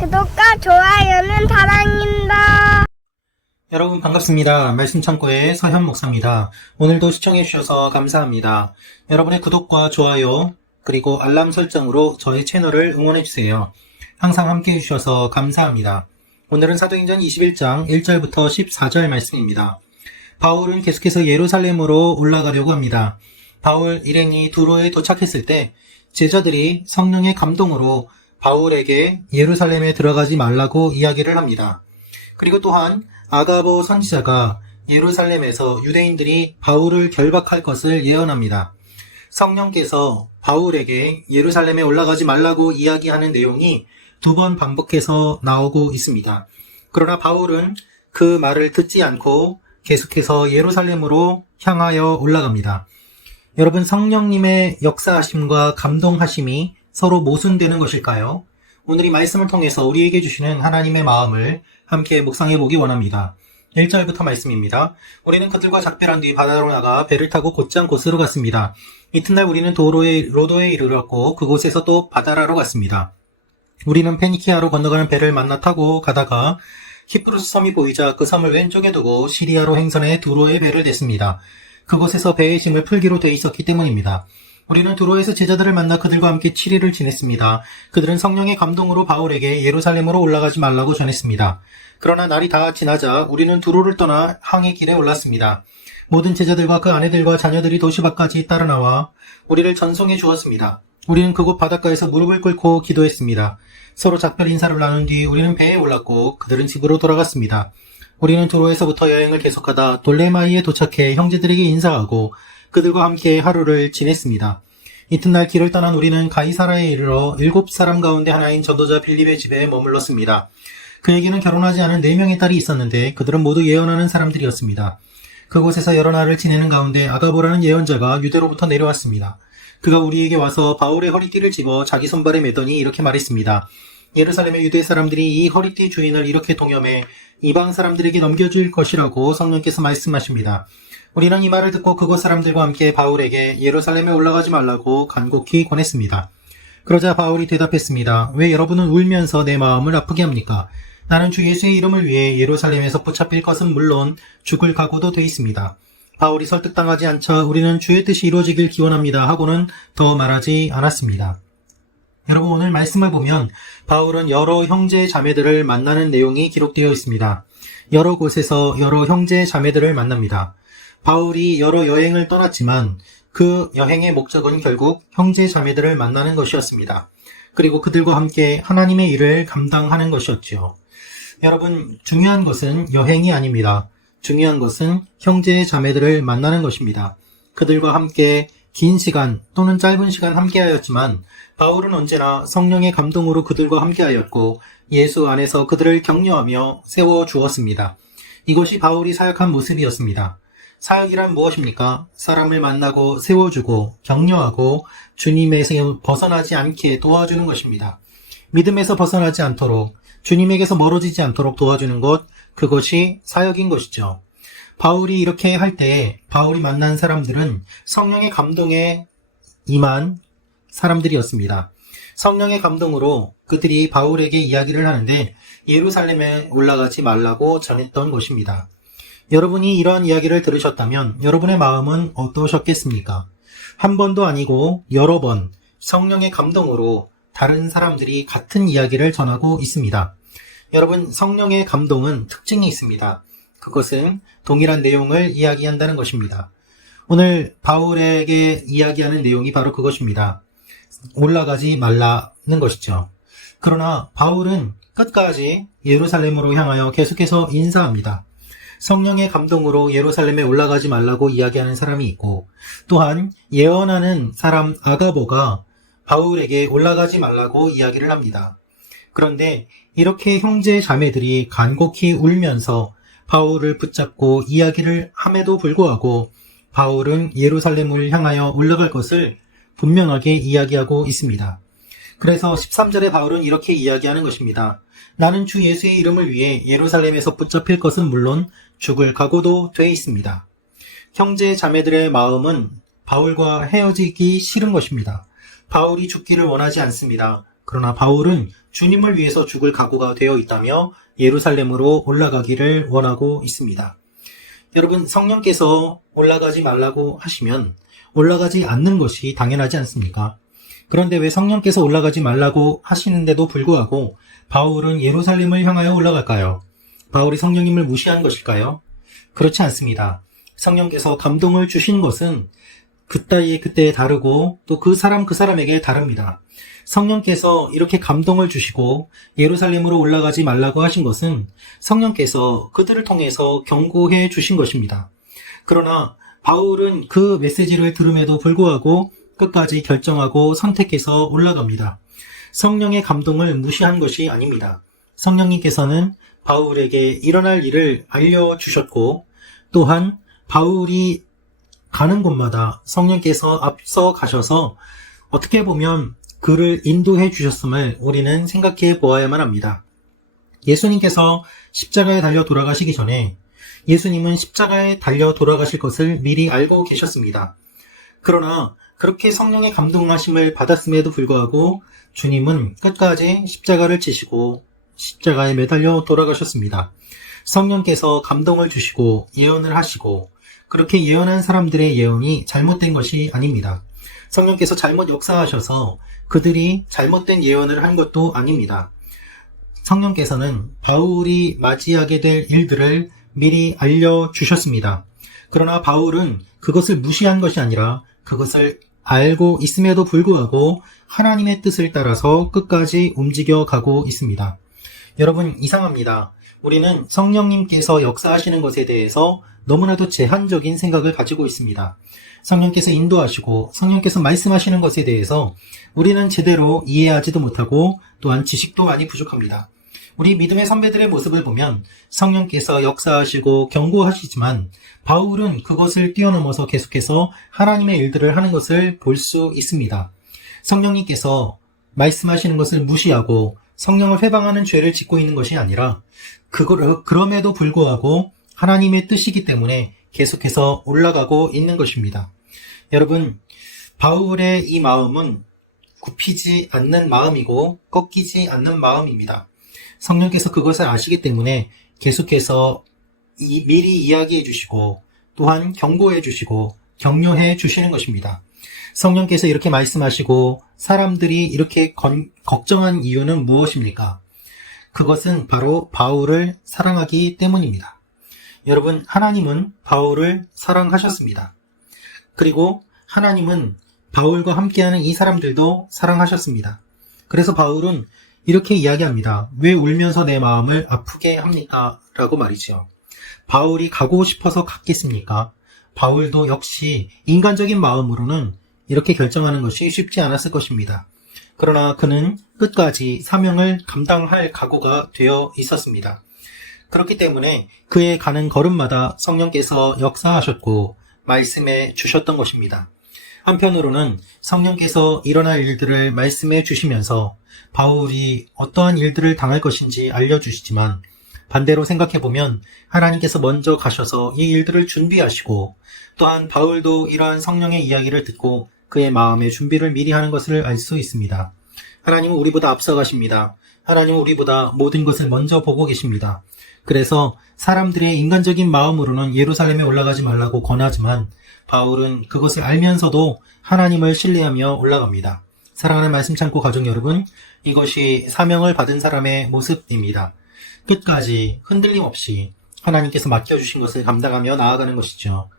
구독과 좋아요는 사랑입니다. 여러분 반갑습니다. 말씀 창고의 서현 목사입니다. 오늘도 시청해 주셔서 감사합니다. 여러분의 구독과 좋아요 그리고 알람 설정으로 저희 채널을 응원해 주세요. 항상 함께 해주셔서 감사합니다. 오늘은 사도행전 21장 1절부터 14절 말씀입니다. 바울은 계속해서 예루살렘으로 올라가려고 합니다. 바울 일행이 두로에 도착했을 때 제자들이 성령의 감동으로 바울에게 예루살렘에 들어가지 말라고 이야기를 합니다. 그리고 또한 아가보 선지자가 예루살렘에서 유대인들이 바울을 결박할 것을 예언합니다. 성령께서 바울에게 예루살렘에 올라가지 말라고 이야기하는 내용이 두 번 반복해서 나오고 있습니다. 그러나 바울은 그 말을 듣지 않고 계속해서 예루살렘으로 향하여 올라갑니다. 여러분, 성령님의 역사하심과 감동하심이 서로 모순되는 것일까요? 오늘 이 말씀을 통해서 우리에게 주시는 하나님의 마음을 함께 묵상해 보기 원합니다. 1절부터 말씀입니다. 우리는 그들과 작별한 뒤 바다로 나가 배를 타고 곧장 곳으로 갔습니다. 이튿날 우리는 로도에 이르렀고 그곳에서 또 바다라로 갔습니다. 우리는 페니키아로 건너가는 배를 만나 타고 가다가 키프루스 섬이 보이자 그 섬을 왼쪽에 두고 시리아로 행선해 두로에 배를 댔습니다. 그곳에서 배의 짐을 풀기로 돼 있었기 때문입니다. 우리는 두로에서 제자들을 만나 그들과 함께 7일을 지냈습니다. 그들은 성령의 감동으로 바울에게 예루살렘으로 올라가지 말라고 전했습니다. 그러나 날이 다 지나자 우리는 두로를 떠나 항해 길에 올랐습니다. 모든 제자들과 그 아내들과 자녀들이 도시 밖까지 따라 나와 우리를 전송해 주었습니다. 우리는 그곳 바닷가에서 무릎을 꿇고 기도했습니다. 서로 작별 인사를 나눈 뒤 우리는 배에 올랐고 그들은 집으로 돌아갔습니다. 우리는 두로에서부터 여행을 계속하다 돌레마이에 도착해 형제들에게 인사하고 그들과 함께 하루를 지냈습니다. 이튿날 길을 떠난 우리는 가이사라에 이르러 7사람 가운데 하나인 전도자 빌립의 집에 머물렀습니다. 그에게는 결혼하지 않은 4명의 딸이 있었는데 그들은 모두 예언하는 사람들이었습니다. 그곳에서 여러 날을 지내는 가운데 아가보라는 예언자가 유대로부터 내려왔습니다. 그가 우리에게 와서 바울의 허리띠를 집어 자기 손발에 매더니 이렇게 말했습니다. 예루살렘의 유대 사람들이 이 허리띠 주인을 이렇게 동염해 이방 사람들에게 넘겨줄 것이라고 성령께서 말씀하십니다. 우리는 이 말을 듣고 그곳 사람들과 함께 바울에게 예루살렘에 올라가지 말라고 간곡히 권했습니다. 그러자 바울이 대답했습니다. 왜 여러분은 울면서 내 마음을 아프게 합니까? 나는 주 예수의 이름을 위해 예루살렘에서 붙잡힐 것은 물론 죽을 각오도 돼 있습니다. 바울이 설득당하지 않자 우리는 주의 뜻이 이루어지길 기원합니다 하고는 더 말하지 않았습니다. 여러분, 오늘 말씀을 보면 바울은 여러 형제 자매들을 만나는 내용이 기록되어 있습니다. 여러 곳에서 여러 형제 자매들을 만납니다. 바울이 여러 여행을 떠났지만 그 여행의 목적은 결국 형제 자매들을 만나는 것이었습니다. 그리고 그들과 함께 하나님의 일을 감당하는 것이었죠. 여러분, 중요한 것은 여행이 아닙니다. 중요한 것은 형제 자매들을 만나는 것입니다. 그들과 함께 긴 시간 또는 짧은 시간 함께하였지만 바울은 언제나 성령의 감동으로 그들과 함께하였고 예수 안에서 그들을 격려하며 세워주었습니다. 이것이 바울이 사역한 모습이었습니다. 사역이란 무엇입니까? 사람을 만나고 세워주고 격려하고 주님에서 벗어나지 않게 도와주는 것입니다. 믿음에서 벗어나지 않도록 주님에게서 멀어지지 않도록 도와주는 것, 그것이 사역인 것이죠. 바울이 이렇게 할 때 바울이 만난 사람들은 성령의 감동에 임한 사람들이었습니다. 성령의 감동으로 그들이 바울에게 이야기를 하는데 예루살렘에 올라가지 말라고 전했던 것입니다. 여러분이 이러한 이야기를 들으셨다면 여러분의 마음은 어떠셨겠습니까? 한 번도 아니고 여러 번 성령의 감동으로 다른 사람들이 같은 이야기를 전하고 있습니다. 여러분, 성령의 감동은 특징이 있습니다. 그것은 동일한 내용을 이야기한다는 것입니다. 오늘 바울에게 이야기하는 내용이 바로 그것입니다. 올라가지 말라는 것이죠. 그러나 바울은 끝까지 예루살렘으로 향하여 계속해서 인사합니다. 성령의 감동으로 예루살렘에 올라가지 말라고 이야기하는 사람이 있고 또한 예언하는 사람 아가보가 바울에게 올라가지 말라고 이야기를 합니다. 그런데 이렇게 형제 자매들이 간곡히 울면서 바울을 붙잡고 이야기를 함에도 불구하고 바울은 예루살렘을 향하여 올라갈 것을 분명하게 이야기하고 있습니다. 그래서 13절에 바울은 이렇게 이야기하는 것입니다. 나는 주 예수의 이름을 위해 예루살렘에서 붙잡힐 것은 물론 죽을 각오도 돼 있습니다. 형제 자매들의 마음은 바울과 헤어지기 싫은 것입니다. 바울이 죽기를 원하지 않습니다. 그러나 바울은 주님을 위해서 죽을 각오가 되어 있다며 예루살렘으로 올라가기를 원하고 있습니다. 여러분, 성령께서 올라가지 말라고 하시면 올라가지 않는 것이 당연하지 않습니까? 그런데 왜 성령께서 올라가지 말라고 하시는데도 불구하고 바울은 예루살렘을 향하여 올라갈까요? 바울이 성령님을 무시한 것일까요? 그렇지 않습니다. 성령께서 감동을 주신 것은 그때에 다르고 또 그 사람에게 다릅니다. 성령께서 이렇게 감동을 주시고 예루살렘으로 올라가지 말라고 하신 것은 성령께서 그들을 통해서 경고해 주신 것입니다. 그러나 바울은 그 메시지를 들음에도 불구하고 끝까지 결정하고 선택해서 올라갑니다. 성령의 감동을 무시한 것이 아닙니다. 성령님께서는 바울에게 일어날 일을 알려주셨고 또한 바울이 가는 곳마다 성령께서 앞서 가셔서 어떻게 보면 그를 인도해 주셨음을 우리는 생각해 보아야만 합니다. 예수님께서 십자가에 달려 돌아가시기 전에 예수님은 십자가에 달려 돌아가실 것을 미리 알고 계셨습니다. 그러나 그렇게 성령의 감동하심을 받았음에도 불구하고 주님은 끝까지 십자가를 지시고 십자가에 매달려 돌아가셨습니다. 성령께서 감동을 주시고 예언을 하시고 그렇게 예언한 사람들의 예언이 잘못된 것이 아닙니다. 성령께서 잘못 역사하셔서 그들이 잘못된 예언을 한 것도 아닙니다. 성령께서는 바울이 맞이하게 될 일들을 미리 알려주셨습니다. 그러나 바울은 그것을 무시한 것이 아니라 그것을 알고 있음에도 불구하고 하나님의 뜻을 따라서 끝까지 움직여가고 있습니다. 여러분, 이상합니다. 우리는 성령님께서 역사하시는 것에 대해서 너무나도 제한적인 생각을 가지고 있습니다. 성령께서 인도하시고 성령께서 말씀하시는 것에 대해서 우리는 제대로 이해하지도 못하고 또한 지식도 많이 부족합니다. 우리 믿음의 선배들의 모습을 보면 성령께서 역사하시고 경고하시지만 바울은 그것을 뛰어넘어서 계속해서 하나님의 일들을 하는 것을 볼 수 있습니다. 성령님께서 말씀하시는 것을 무시하고 성령을 회방하는 죄를 짓고 있는 것이 아니라 그럼에도 불구하고 하나님의 뜻이기 때문에 계속해서 올라가고 있는 것입니다. 여러분, 바울의 이 마음은 굽히지 않는 마음이고 꺾이지 않는 마음입니다. 성령께서 그것을 아시기 때문에 계속해서 미리 이야기해 주시고 또한 경고해 주시고 격려해 주시는 것입니다. 성령께서 이렇게 말씀하시고 사람들이 이렇게 걱정한 이유는 무엇입니까? 그것은 바로 바울을 사랑하기 때문입니다. 여러분, 하나님은 바울을 사랑하셨습니다. 그리고 하나님은 바울과 함께하는 이 사람들도 사랑하셨습니다. 그래서 바울은 이렇게 이야기합니다. 왜 울면서 내 마음을 아프게 합니까? 라고 말이죠. 바울이 가고 싶어서 갔겠습니까? 바울도 역시 인간적인 마음으로는 이렇게 결정하는 것이 쉽지 않았을 것입니다. 그러나 그는 끝까지 사명을 감당할 각오가 되어 있었습니다. 그렇기 때문에 그의 가는 걸음마다 성령께서 역사하셨고 말씀해 주셨던 것입니다. 한편으로는 성령께서 일어날 일들을 말씀해 주시면서 바울이 어떠한 일들을 당할 것인지 알려주시지만 반대로 생각해보면 하나님께서 먼저 가셔서 이 일들을 준비하시고 또한 바울도 이러한 성령의 이야기를 듣고 그의 마음의 준비를 미리 하는 것을 알 수 있습니다. 하나님은 우리보다 앞서가십니다. 하나님은 우리보다 모든 것을 먼저 보고 계십니다. 그래서 사람들의 인간적인 마음으로는 예루살렘에 올라가지 말라고 권하지만 바울은 그것을 알면서도 하나님을 신뢰하며 올라갑니다. 사랑하는 말씀 창고 가족 여러분, 이것이 사명을 받은 사람의 모습입니다. 끝까지 흔들림 없이 하나님께서 맡겨주신 것을 감당하며 나아가는 것이죠.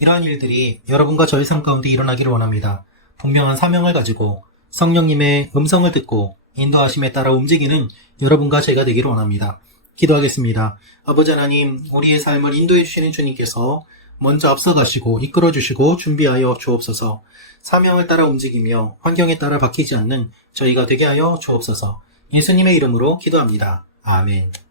이러한 일들이 여러분과 저의 삶 가운데 일어나기를 원합니다. 분명한 사명을 가지고 성령님의 음성을 듣고 인도하심에 따라 움직이는 여러분과 제가 되기를 원합니다. 기도하겠습니다. 아버지 하나님, 우리의 삶을 인도해 주시는 주님께서 먼저 앞서가시고 이끌어 주시고 준비하여 주옵소서. 사명을 따라 움직이며 환경에 따라 바뀌지 않는 저희가 되게 하여 주옵소서. 예수님의 이름으로 기도합니다. 아멘.